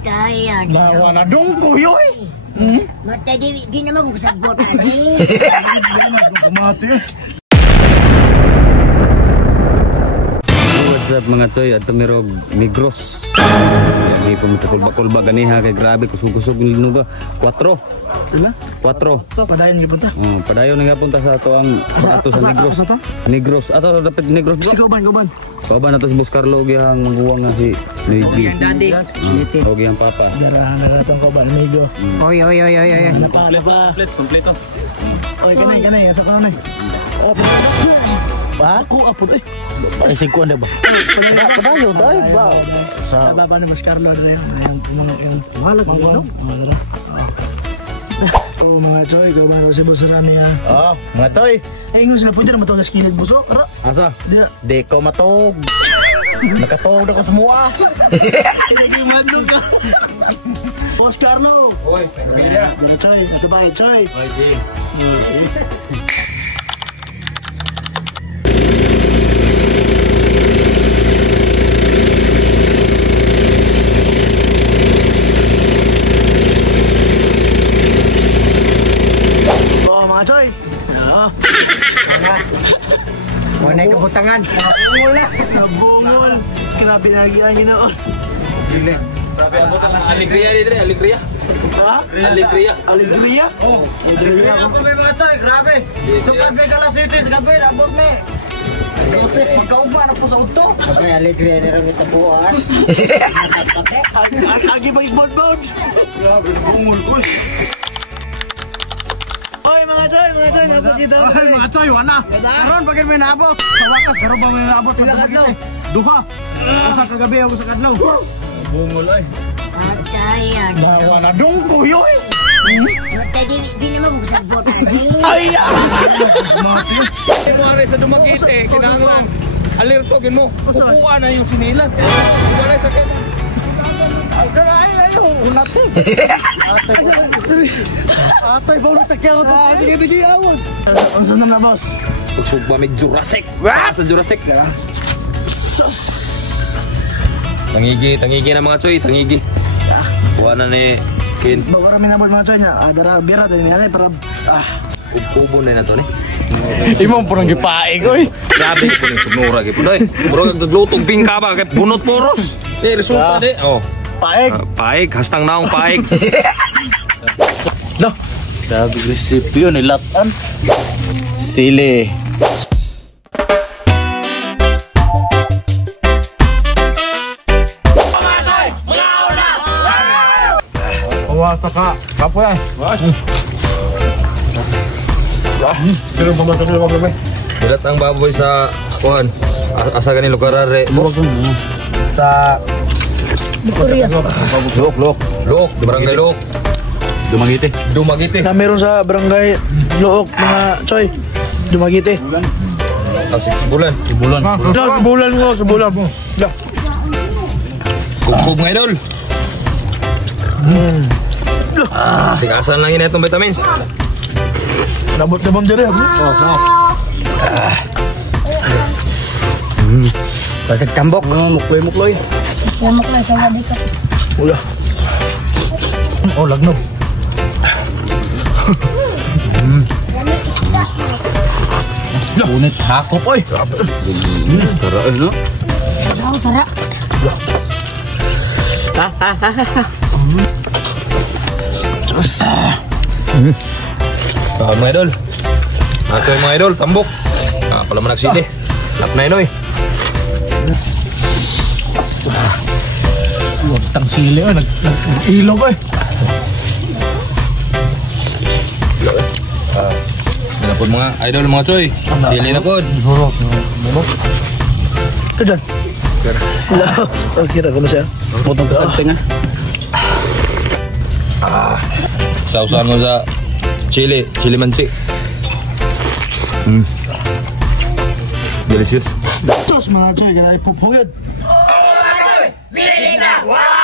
Atayan. Nawa na dong kuyo eh. Mata di naman mo sabot ani. Mas kumati. What's up mga choy, ato mirog Negros. Lagi po kulba ganiha kay grabe kusog-kusog nilino ba. 4. Ila? 4. So padayon gipunta. Padayon nga punta sa ato ang ato sa Negros. Negros. Ato dapat Negros bro. Goban. Kaban ato si Boss Carlo gihang guwang nga si Luigi. Daddy. O gihang papa. Dara tong Goban Migo. Oy. Napa. Kompleto. Oy kanay asa ka na. Oh. Ako apod eh. Ay sigko na ba? Padayon tayo ba? Sa baba ni Boss Carlo dere. Yung wala ko. Oh mga choy, gawin ko si Boss Rami ha. Oh, mga choy. Ay ingon sila pwede na matawag na skinhead buso. Ara. Asa? Di ko matog. Nakatog na ko semua. Hindi mandog ka. Boss Carlo. Oy, pamilya. Dere choy, ito ba choy? Oy, si. Choy. Wala kabutangan. Nabungol. Grabe na lagi ginoon. Grabe ang alegria dito, alegria. Ha? Alegria. Alegria? Oh. Alegria ako may mga choy, grabe. Sukad may Kala City sa gabi, abot me. Kasi pagkauban ako sa auto. May alegria na rin ito buwan. Agi ba ibon-bon? Grabe, nabungol ko. Oy mga choy, ngapot dito. Ay mga choy, wana. Karon pagin may naabot. Sa wakas karon ba may naabot sa kadlaw? Duha. Usa ka gabi ako sa kadlaw. Bungol ay. Atayan. Nawa na dong kuyo eh. Mata di naman mo sabot ani. Ay! Mo ari sa Dumaguete, kinahanglan. Alerto gin mo. Upuan na yung sinilas. Wala sa kay. Ay, unatin. Atay, bawang takero to. Sige, awon. Ang sunod na, boss. Ugsog ba may Jurassic? Sa Jurassic. Sus! Tangigi na mga choy, tangigi. Buwan na ni Kin. Bawa kami nabot mga choy niya. Dara, bira din niya. Para, Ubo na to ni. Simon po nang gipaig, oy. Grabe ko ng sunura gipon oy. Bro naglutong bingka ba kay bunot poros. Resulta di. Oh. Paig. Paig, hastang naong paig. No. Grabe recipe yun, ilatan. Sili. Wata ka. Kapo yan. Pero pumasok na kami. Bilat ang baboy sa kuhan. Asa ganin lugar are. Sa Look, barangay Look. Dumaguete. na meron sa barangay Look, mga choy. Dumaguete. Bulan. Sebulan ko, sebulan. Kumpog mga idol. Singasan lang yun itong vitamins. Nabot na bang diri, ha? Pagkakambok. Mukloy. Samak sa dito. Wala. Oh, lagnog. Unit hakop oy. Tara no. Sara. Mga idol. Ato mga idol, tambok. Pala man nagsili. Lap na inoy. Tang sili, nag-ilog, eh. Yan po mga idol, mga choy. Sili na po. Burok. Ito dyan. Kira ko na siya. Potong ka sa tinga. Sausahan mo sa chili mansi. Delicious. Tos mga choy, kaya ipupuyod. Wow!